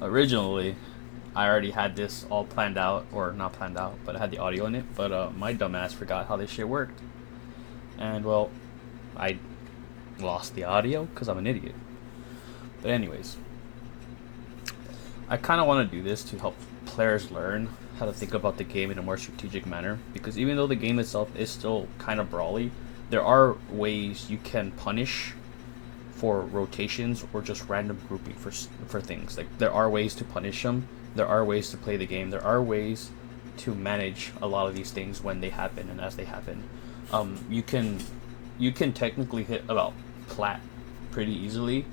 Originally, I already had this all planned out, or not planned out, but I had the audio in it. But my dumbass forgot how this shit worked, and well, I lost the audio because I'm an idiot. But anyways, I kind of want to do this to help players learn how to think about the game in a more strategic manner. Because even though the game itself is still kind of brawly, there are ways you can punish for rotations or just random grouping for things. Like there are ways to punish them. There are ways to play the game. There are ways to manage a lot of these things when they happen and as they happen. You can technically hit about plat pretty easily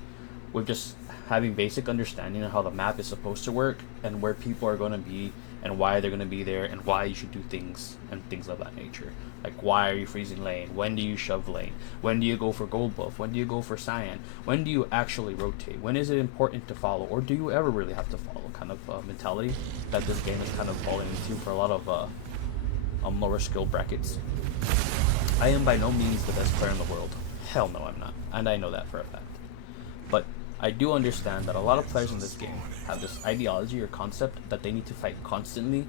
with just having basic understanding of how the map is supposed to work and where people are going to be and why they're going to be there and why you should do things and things of that nature. Like, why are you freezing lane? When do you shove lane? When do you go for gold buff? When do you go for cyan? When do you actually rotate? When is it important to follow? Or do you ever really have to follow? Kind of mentality that this game is kind of falling into for a lot of lower skill brackets. I am by no means the best player in the world. Hell no, I'm not. And I know that for a fact. But I do understand that a lot of players in this game have this ideology or concept that they need to fight constantly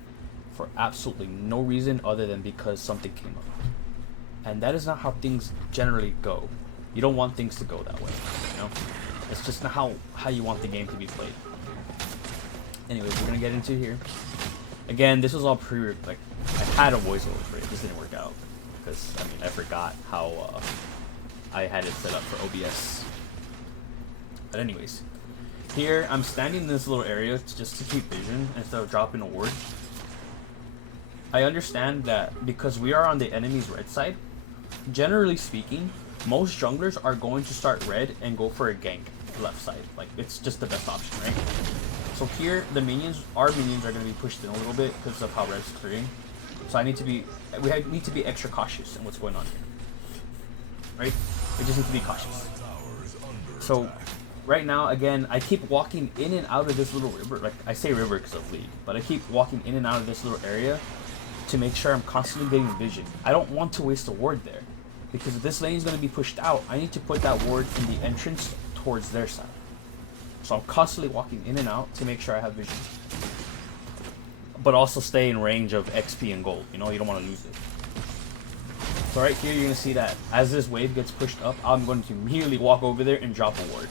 for absolutely no reason other than because something came up. And that is not how things generally go. You don't want things to go that way, you know? It's just not how you want the game to be played. Anyways, we're gonna get into here. Again, this was all like, I had a voiceover for it, it just didn't work out. Because, I mean, I forgot how I had it set up for OBS. But anyways, here I'm standing in this little area just to keep vision instead of dropping a ward. I understand that because we are on the enemy's red side, generally speaking, most junglers are going to start red and go for a gank left side. Like, it's just the best option, right? So here, our minions are going to be pushed in a little bit because of how red's clearing. So we need to be extra cautious in what's going on here, right? We just need to be cautious. So right now, again, I keep walking in and out of this little river. Like, I say river because of League, but I keep walking in and out of this little area to make sure I'm constantly getting vision. I don't want to waste a ward there, because if this lane is going to be pushed out, I need to put that ward in the entrance towards their side. So I'm constantly walking in and out to make sure I have vision, but also stay in range of XP and gold. You know, you don't want to lose it. So right here, you're going to see that as this wave gets pushed up, I'm going to immediately walk over there and drop a ward.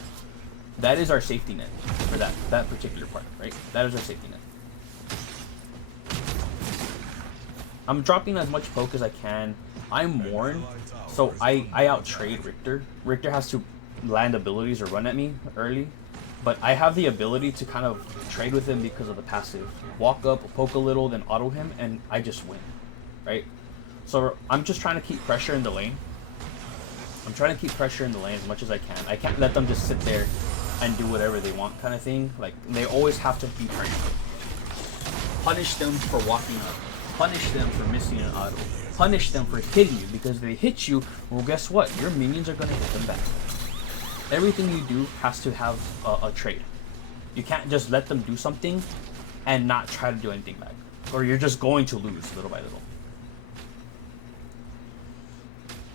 That is our safety net for that particular part, right? That is our safety net. I'm dropping as much poke as I can. I'm worn, so I out-trade Richter. Richter has to land abilities or run at me early, but I have the ability to kind of trade with him because of the passive. Walk up, poke a little, then auto him, and I just win, right? So I'm just trying to keep pressure in the lane. I'm trying to keep pressure in the lane as much as I can. I can't let them just sit there and do whatever they want kind of thing. Like, they always have to be targeted. Punish them for walking up. Punish them for missing an auto. Punish them for hitting you, because if they hit you, well, guess what? Your minions are going to hit them back. Everything you do has to have a trade. You can't just let them do something and not try to do anything back, or you're just going to lose little by little.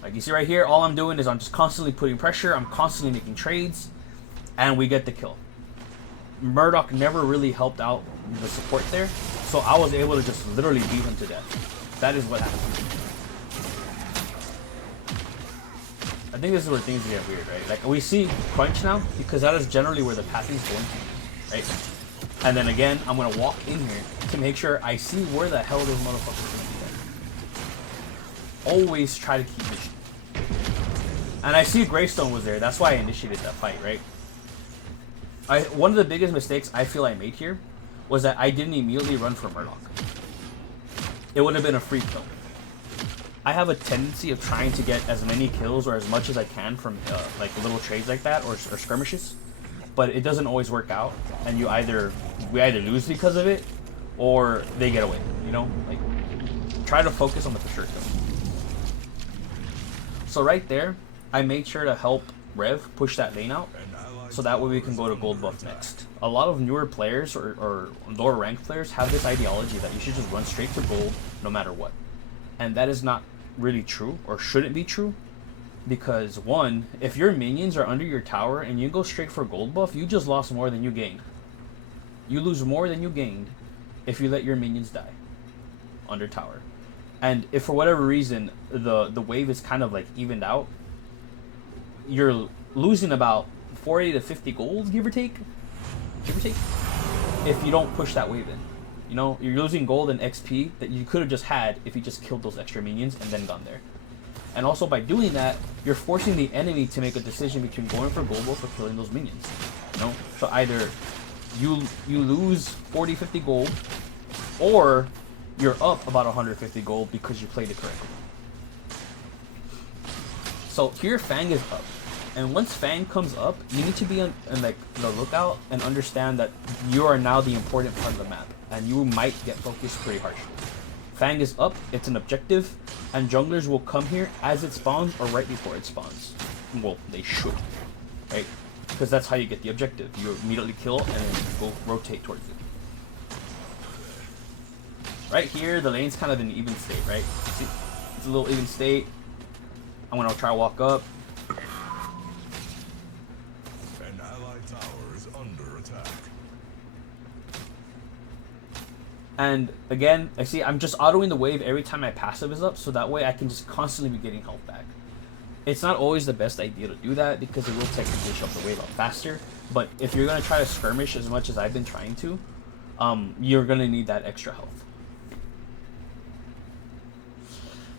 Like you see right here, all I'm doing is I'm just constantly putting pressure, I'm constantly making trades, and we get the kill. Murdoch never really helped out the support there, so I was able to just literally beat him to death. That is what happened. I think this is where things get weird, right? Like, we see crunch now, because that is generally where the pathing is going to, right? And then again, I'm going to walk in here to make sure I see where the hell this motherfucker is going to be. Always try to keep vision. And I see Greystone was there, that's why I initiated that fight, right? One of the biggest mistakes I feel I made here was that I didn't immediately run for Murdoch. It would have been a free kill. I have a tendency of trying to get as many kills or as much as I can from like little trades like that or skirmishes, but it doesn't always work out, and we either lose because of it or they get away. You know, like, try to focus on the for sure kill. So right there, I made sure to help Rev push that lane out, so that way we can go to gold buff next. A lot of newer players or lower ranked players have this ideology that you should just run straight to gold no matter what. And that is not really true, or shouldn't be true, because one, if your minions are under your tower and you go straight for gold buff, you just lost more than you gained. You lose more than you gained if you let your minions die under tower. And if for whatever reason the wave is kind of like evened out, you're losing about 40 to 50 gold, give or take, if you don't push that wave in. You know, you're losing gold and XP that you could have just had if you just killed those extra minions and then gone there. And also by doing that, you're forcing the enemy to make a decision between going for gold or for killing those minions. You know, so either you lose 40, 50 gold, or you're up about 150 gold because you played it correctly. So here Fang is up, and once Fang comes up, you need to be on like the lookout and understand that you are now the important part of the map, and you might get focused pretty harshly. Fang is up, it's an objective, and junglers will come here as it spawns or right before it spawns. Well, they should, right? Because that's how you get the objective. You immediately kill and then go rotate towards it. Right here, the lane's kind of in even state, right? See, it's a little even state. I'm gonna try to walk up. An allied tower is under attack. And again, I see I'm just autoing the wave every time my passive is up, so that way I can just constantly be getting health back. It's not always the best idea to do that because it will technically shove the wave up faster. But if you're gonna try to skirmish as much as I've been trying to, you're gonna need that extra health.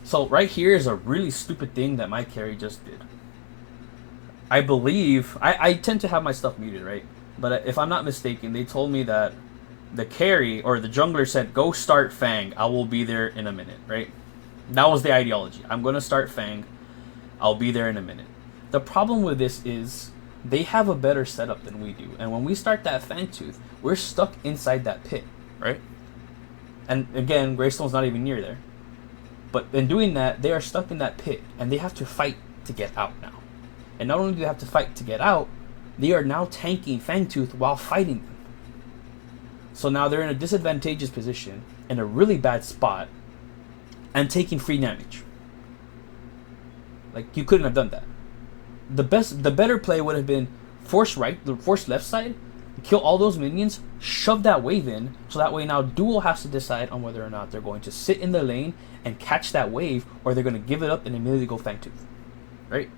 So right here is a really stupid thing that my carry just did. I believe, I tend to have my stuff muted, right? But if I'm not mistaken, they told me that the carry, or the jungler said, go start Fang, I will be there in a minute, right? That was the ideology. I'm going to start Fang, I'll be there in a minute. The problem with this is, they have a better setup than we do. And when we start that Fang Tooth, we're stuck inside that pit, right? And again, Greystone's not even near there. But in doing that, they are stuck in that pit, and they have to fight to get out now. And not only do they have to fight to get out, they are now tanking Fangtooth while fighting them. So now they're in a disadvantageous position, in a really bad spot, and taking free damage. Like, you couldn't have done that. The better play would have been force left side, kill all those minions, shove that wave in, so that way now Duel has to decide on whether or not they're going to sit in the lane and catch that wave, or they're going to give it up and immediately go Fangtooth. Right?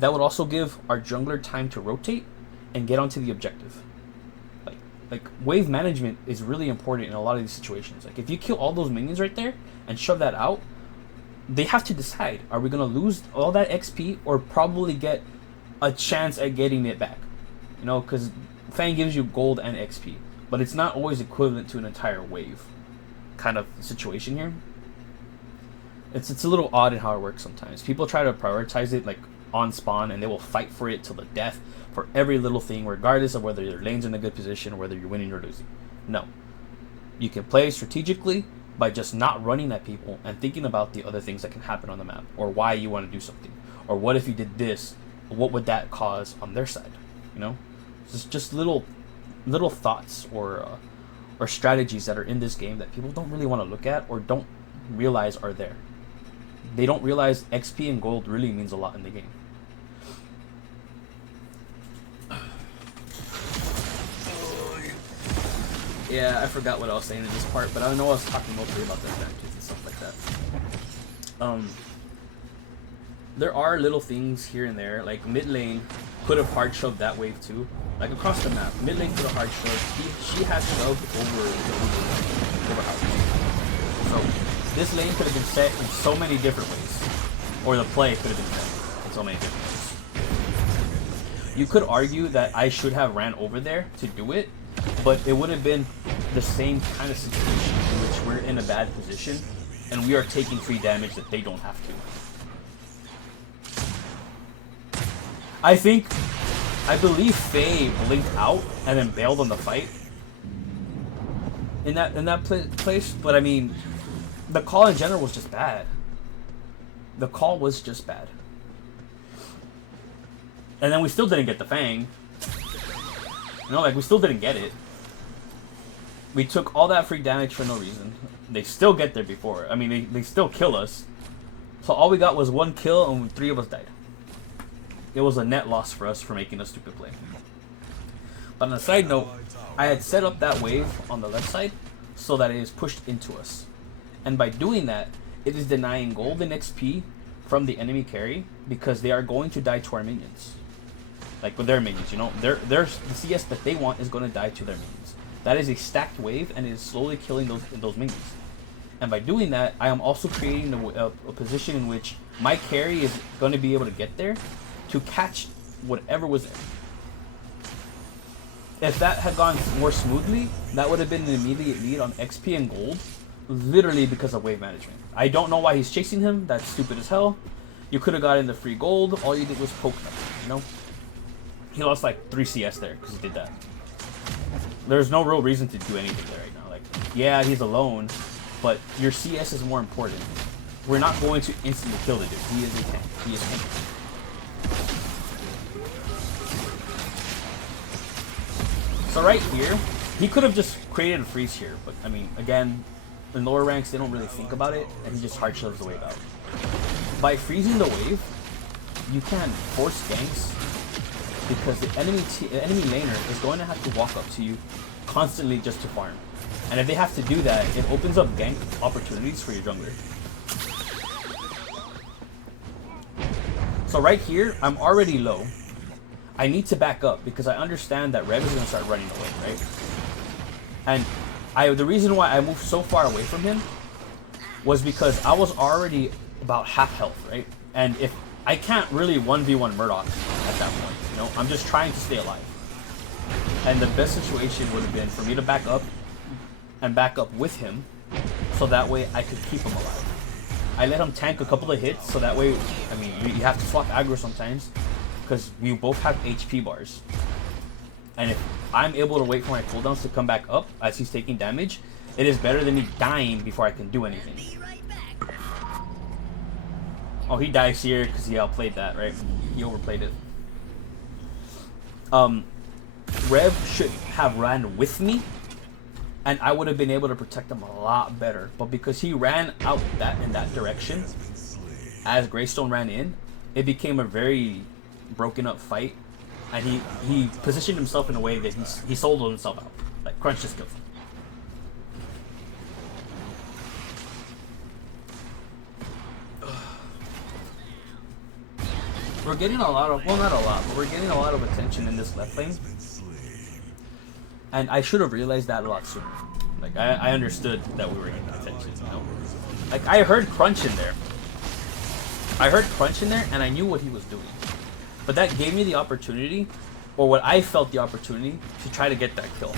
That would also give our jungler time to rotate and get onto the objective. Like wave management is really important in a lot of these situations. Like if you kill all those minions right there and shove that out, they have to decide, are we going to lose all that XP or probably get a chance at getting it back? You know, because Fang gives you gold and XP, but it's not always equivalent to an entire wave kind of situation here. It's a little odd in how it works sometimes. People try to prioritize it like on spawn, and they will fight for it till the death for every little thing, regardless of whether your lane's in a good position or whether you're winning or losing. No. You can play strategically by just not running at people and thinking about the other things that can happen on the map, or why you want to do something, or what if you did this, what would that cause on their side, you know? Just little thoughts or strategies that are in this game that people don't really want to look at or don't realize are there. They don't realize XP and gold really means a lot in the game. Yeah, I forgot what I was saying in this part, but I know I was talking mostly about the advantages and stuff like that. There are little things here and there, like mid lane could have hard shoved that wave too. Like across the map, mid lane could have hard shoved. She has shoved over house. So this lane could have been set in so many different ways, or the play could have been set in so many different ways. You could argue that I should have ran over there to do it, but it would have been the same kind of situation in which we're in a bad position and we are taking free damage that they don't have to. I believe Faye blinked out and then bailed on the fight in that place, but I mean, the call in general was just bad. The call was just bad. And then we still didn't get the Fang. You know, like, we still didn't get it. We took all that free damage for no reason. They still get there before. I mean, they still kill us. So all we got was 1 kill and 3 of us died. It was a net loss for us for making a stupid play. But on a side note, I had set up that wave on the left side so that it is pushed into us. And by doing that, it is denying golden XP from the enemy carry because they are going to die to our minions. Like with their minions, you know, the CS that they want is going to die to their minions. That is a stacked wave and it is slowly killing those minions. And by doing that, I am also creating a position in which my carry is going to be able to get there to catch whatever was there. If that had gone more smoothly, that would have been an immediate lead on XP and gold, literally because of wave management. I don't know why he's chasing him. That's stupid as hell. You could have gotten the free gold. All you did was poke them, you know? He lost like 3 CS there because he did that. There's no real reason to do anything there right now. Like, yeah, he's alone, but your CS is more important. We're not going to instantly kill the dude. He is a tank. He is tank. So right here, he could have just created a freeze here, but I mean, again, in lower ranks, they don't really think about it, and he just hard shoves the wave out. By freezing the wave, you can force ganks because the enemy laner is going to have to walk up to you constantly just to farm. And if they have to do that, it opens up gank opportunities for your jungler. So right here, I'm already low. I need to back up because I understand that Rev is going to start running away, right? And the reason why I moved so far away from him was because I was already about half health, right? And if I can't really 1v1 Murdoch at that point, you know, I'm just trying to stay alive. And the best situation would have been for me to back up and back up with him so that way I could keep him alive. I let him tank a couple of hits so that way, I mean, you have to swap aggro sometimes because we both have HP bars. And if I'm able to wait for my cooldowns to come back up as he's taking damage, it is better than me dying before I can do anything. Oh, he dies here because he outplayed that, right? He overplayed it. Rev should have ran with me, and I would have been able to protect him a lot better. But because he ran out in that direction, as Greystone ran in, it became a very broken up fight, and he positioned himself in a way that he soloed himself out. Like Crunch just killed him. We're getting a lot of, well, not a lot, but we're getting a lot of attention in this left lane. And I should have realized that a lot sooner. Like, I understood that we were getting attention, you know? Like, I heard Crunch in there. And I knew what he was doing. But that gave me the opportunity, or what I felt the opportunity, to try to get that kill,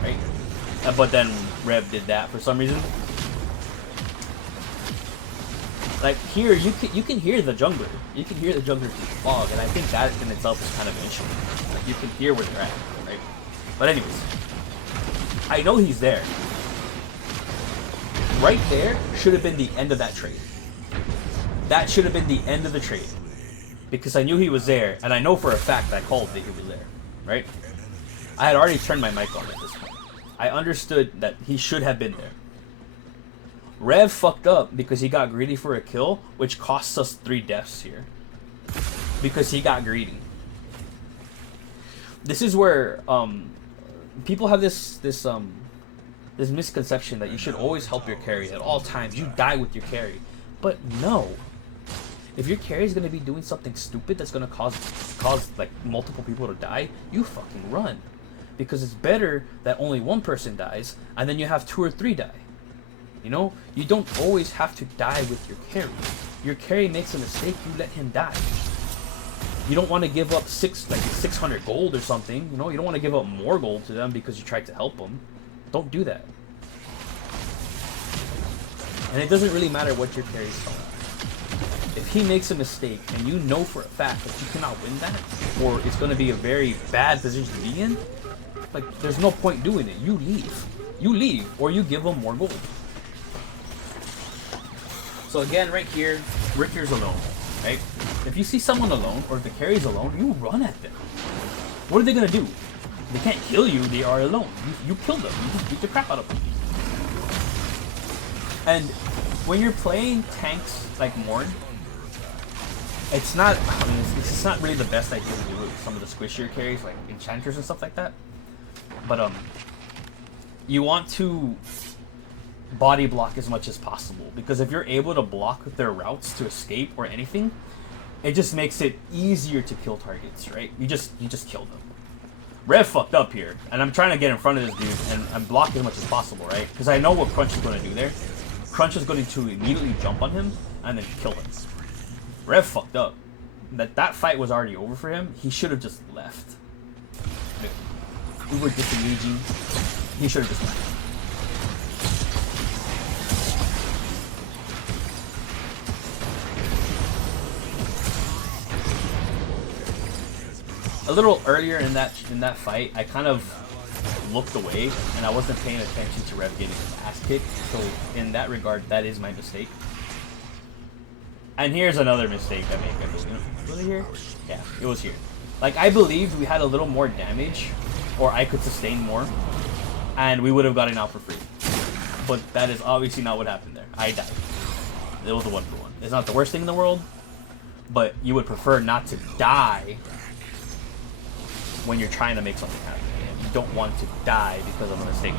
right? But then Rev did that for some reason. Like here, you can hear the jungler. You can hear the jungler through the fog, and I think that in itself is kind of an issue. Like you can hear where they're at, right? But anyways, I know he's there. Right there should have been the end of that trade. That should have been the end of the trade. Because I knew he was there, and I know for a fact I called that he was there, right? I had already turned my mic on at this point. I understood that he should have been there. Rev fucked up because he got greedy for a kill, which costs us 3 deaths here. Because he got greedy. This is where people have this misconception that you should always help your carry at all times. You die with your carry. But no. If your carry is going to be doing something stupid that's going to cause like multiple people to die, you fucking run. Because it's better that only one person dies and then you have 2 or 3 die. You know, you don't always have to die with your carry. Your carry makes a mistake, you let him die. You don't want to give up 600 gold or something. You know, you don't want to give up more gold to them because you tried to help them. Don't do that. And it doesn't really matter what your carry's telling. If he makes a mistake and you know for a fact that you cannot win that, or it's going to be a very bad position to be in, like, there's no point doing it. You leave. You leave, or you give him more gold. So again, right here, Ricky's alone, right? If you see someone alone, or if the carry's alone, you run at them. What are they gonna do? They can't kill you, they are alone. You kill them, you just beat the crap out of them. And when you're playing tanks like Morn, it's not, I mean, it's not really the best idea to do with some of the squishier carries, like Enchanters and stuff like that. But you want to body block as much as possible, because if you're able to block their routes to escape or anything, it just makes it easier to kill targets, right? You just kill them. Rev fucked up here, and I'm trying to get in front of this dude, and I'm blocking as much as possible, right? Because I know what Crunch is going to do there. Crunch is going to immediately jump on him and then kill him. Rev fucked up. That fight was already over for him. He should have just left. We were disengaging. He should have just left. A little earlier in that fight, I kind of looked away and I wasn't paying attention to Rev getting his ass kicked. So in that regard, that is my mistake. And here's another mistake I made. Was it here? Yeah, it was here. Like, I believed we had a little more damage, or I could sustain more, and we would have gotten out for free. But that is obviously not what happened there. I died. It was a 1-for-1. It's not the worst thing in the world, but you would prefer not to die when you're trying to make something happen. You don't want to die because of a mistake.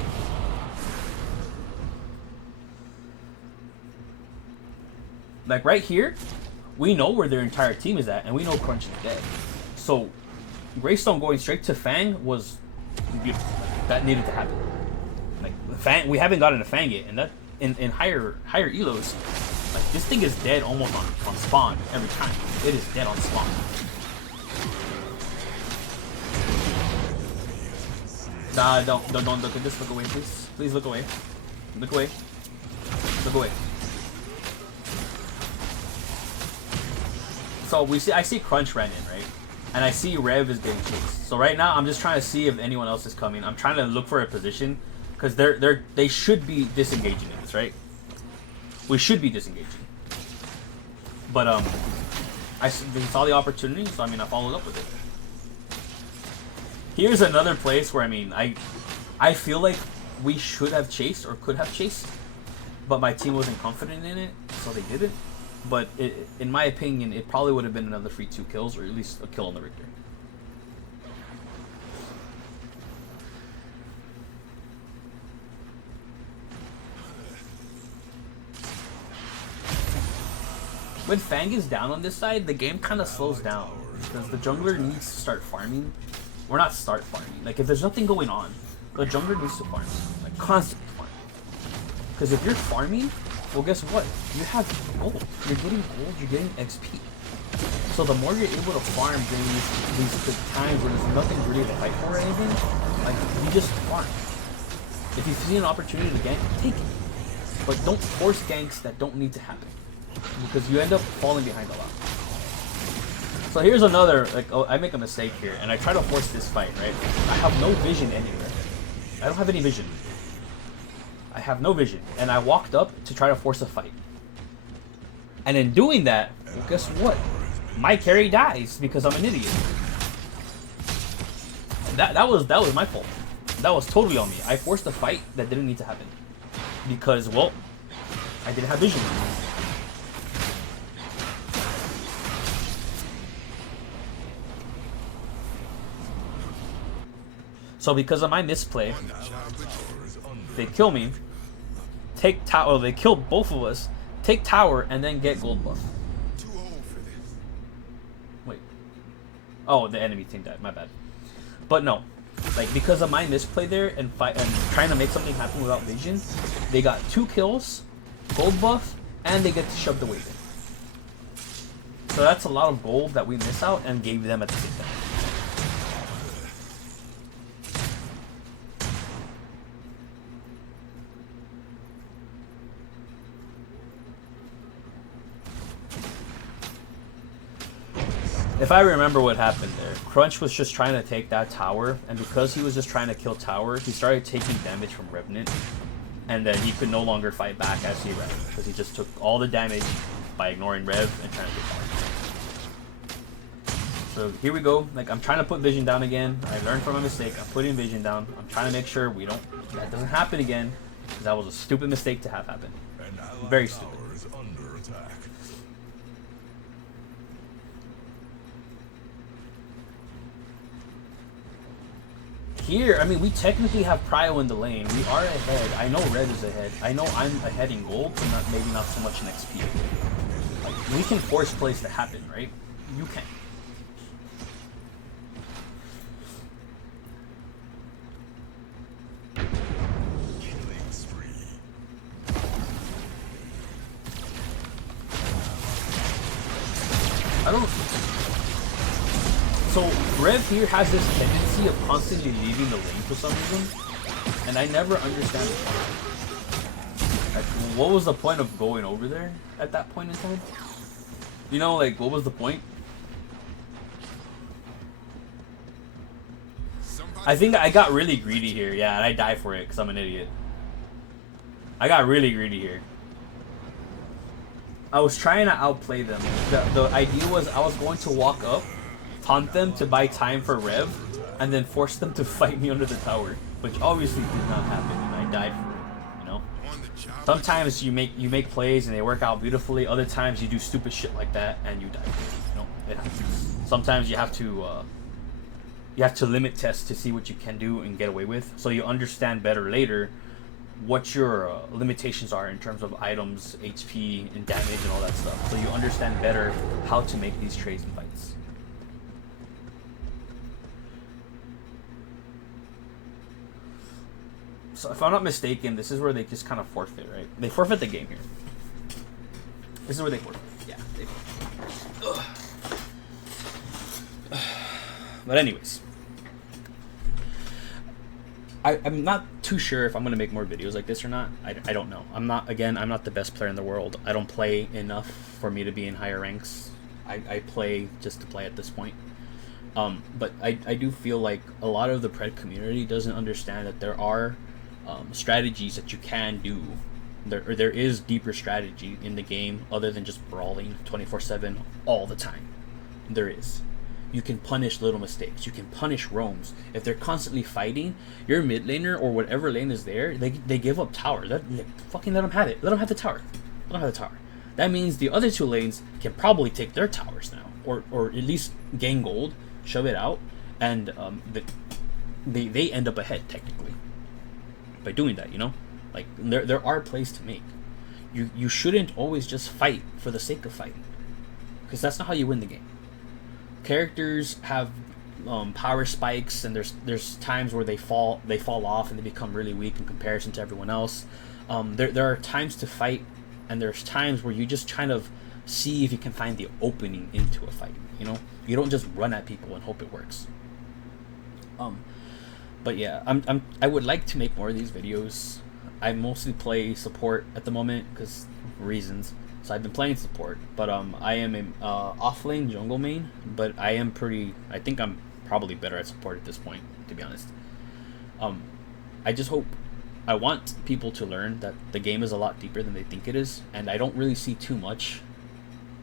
Like right here, we know where their entire team is at, and we know Crunch is dead. So, Greystone going straight to Fang was beautiful. That needed to happen. Like Fang, we haven't gotten a Fang yet, and that in higher elos, like this thing is dead almost on spawn every time. It is dead on spawn. Nah, don't look at this. Look away, please. Please look away. Look away. Look away. So I see Crunch ran in, right? And I see Rev is getting chased. So right now I'm just trying to see if anyone else is coming. I'm trying to look for a position, because they should be disengaging in this, right? We should be disengaging. But they saw the opportunity, so I mean I followed up with it. Here's another place where I feel like we should have chased or could have chased, but my team wasn't confident in it, so they didn't. But in my opinion, it probably would have been another free 2 kills, or at least a kill on the Richter. When Fang is down on this side, the game kind of slows down, because the jungler needs to start farming. Or not start farming. Like, if there's nothing going on, the jungler needs to farm. Like, constantly farm. Because if you're farming, well, guess what? You have gold. You're getting gold, you're getting XP. So the more you're able to farm during these times where there's nothing really to fight for or anything, like, you just farm. If you see an opportunity to gank, take it. But don't force ganks that don't need to happen, because you end up falling behind a lot. So here's another, like, oh, I make a mistake here, and I try to force this fight, right? I have no vision anywhere. I don't have any vision. I have no vision. And I walked up to try to force a fight. And in doing that, well, guess what? My carry dies because I'm an idiot. That was my fault. That was totally on me. I forced a fight that didn't need to happen. Because, well, I didn't have vision. So because of my misplay, they kill me, take tower, they kill both of us, take tower, and then get gold buff. Wait. Oh, the enemy team died, my bad. But no, like, because of my misplay there and trying to make something happen without vision, they got 2 kills, gold buff, and they get shoved away. So that's a lot of gold that we miss out and gave them at the same time. If I remember what happened there, Crunch was just trying to take that tower, and because he was just trying to kill tower, he started taking damage from Revenant, and then he could no longer fight back as he Rev, because he just took all the damage by ignoring Rev and trying to get tower. So here we go. Like, I'm trying to put vision down again. I learned from my mistake. I'm putting vision down. I'm trying to make sure that doesn't happen again, because that was a stupid mistake to have happen. Very stupid. Here, I mean, we technically have Prio in the lane. We are ahead. I know Red is ahead. I know I'm ahead in gold, but maybe not so much in XP. Like, we can force plays to happen, right? You can. I don't... So, Rev here has this tendency of constantly leaving the lane for some reason, and I never understand it. Like, what was the point of going over there at that point in time? You know, like, what was the point? I think I got really greedy here, yeah, and I die for it because I'm an idiot. I got really greedy here. I was trying to outplay them. The idea was I was going to walk up, taunt them to buy time for Rev, and then force them to fight me under the tower, which obviously did not happen, and I died for it. You know. Sometimes you make plays and they work out beautifully. Other times you do stupid shit like that and you die. You know, it happens. Sometimes you have to limit test to see what you can do and get away with, so you understand better later what your limitations are in terms of items, HP, and damage and all that stuff. So you understand better how to make these trades and fights. So if I'm not mistaken, this is where they just kind of forfeit, right? They forfeit the game here. This is where they forfeit. Yeah. They forfeit. But anyways. I'm not too sure if I'm going to make more videos like this or not. I don't know. I'm not the best player in the world. I don't play enough for me to be in higher ranks. I play just to play at this point. But I do feel like a lot of the pred community doesn't understand that there are strategies that you can do. There is deeper strategy in the game other than just brawling 24/7 all the time. There is. You can punish little mistakes. You can punish roams. If they're constantly fighting, your mid laner or whatever lane is there, they give up tower. Fucking let them have it. Let them have the tower. Let them have the tower. That means the other two lanes can probably take their towers now, or at least gain gold, shove it out, and they end up ahead technically by doing that. You know, like there are plays to make. You shouldn't always just fight for the sake of fighting, because that's not how you win the game. Characters have power spikes, and there's times where they fall off and they become really weak in comparison to everyone else. There are times to fight, and there's times where you just kind of see if you can find the opening into a fight. You know, you don't just run at people and hope it works. But yeah, I would like to make more of these videos. I mostly play support at the moment because reasons. So I've been playing support, but I am an off-lane jungle main, but I think I'm probably better at support at this point, to be honest. I want people to learn that the game is a lot deeper than they think it is, and I don't really see too much,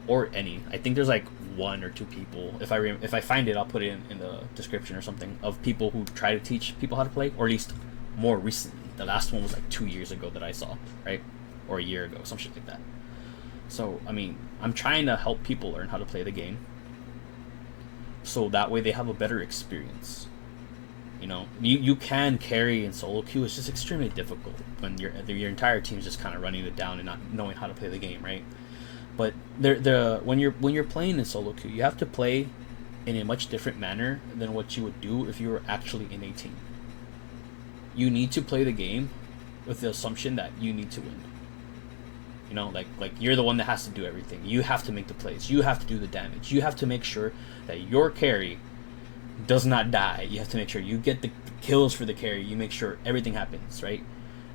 or any. I think there's like 1 or 2 people. If I find it, I'll put it in the description or something, of people who try to teach people how to play, or at least more recently. The last one was like 2 years ago that I saw, right? Or a year ago, some shit like that. So, I mean, I'm trying to help people learn how to play the game, so that way they have a better experience. You know, you can carry in solo queue. It's just extremely difficult when your entire team's just kind of running it down and not knowing how to play the game, right? But when you're playing in solo queue, you have to play in a much different manner than what you would do if you were actually in a team. You need to play the game with the assumption that you need to win. You know, like you're the one that has to do everything. You have to make the plays. You have to do the damage. You have to make sure that your carry does not die. You have to make sure you get the kills for the carry. You make sure everything happens, right?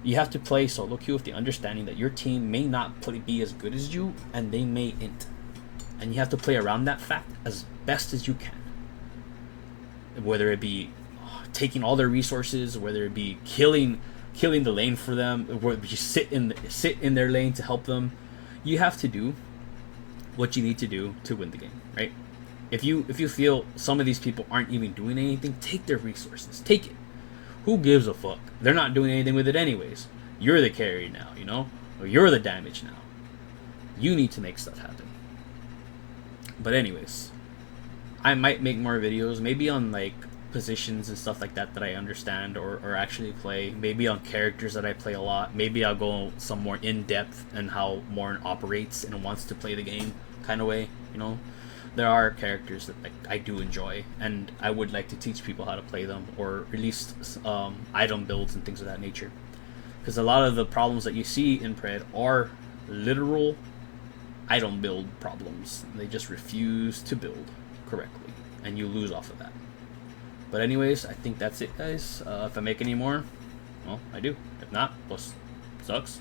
You have to play solo queue with the understanding that your team may not be as good as you, and they may int. And you have to play around that fact as best as you can. Whether it be taking all their resources, whether it be killing the lane for them, or you sit in their lane to help them. You have to do what you need to do to win the game, right? If you feel some of these people aren't even doing anything, take their resources. Take it. Who gives a fuck? They're not doing anything with it anyways. You're the carry now, you know? Or you're the damage now. You need to make stuff happen. But anyways, I might make more videos, maybe on like positions and stuff like that I understand or actually play. Maybe on characters that I play a lot. Maybe I'll go some more in depth and how Morn operates and wants to play the game kind of way. You know, there are characters that like, I do enjoy, and I would like to teach people how to play them or at least item builds and things of that nature. Because a lot of the problems that you see in Pred are literal item build problems. They just refuse to build correctly, and you lose off of that. But anyways, I think that's it, guys. If I make any more, well, I do. If not, well, sucks.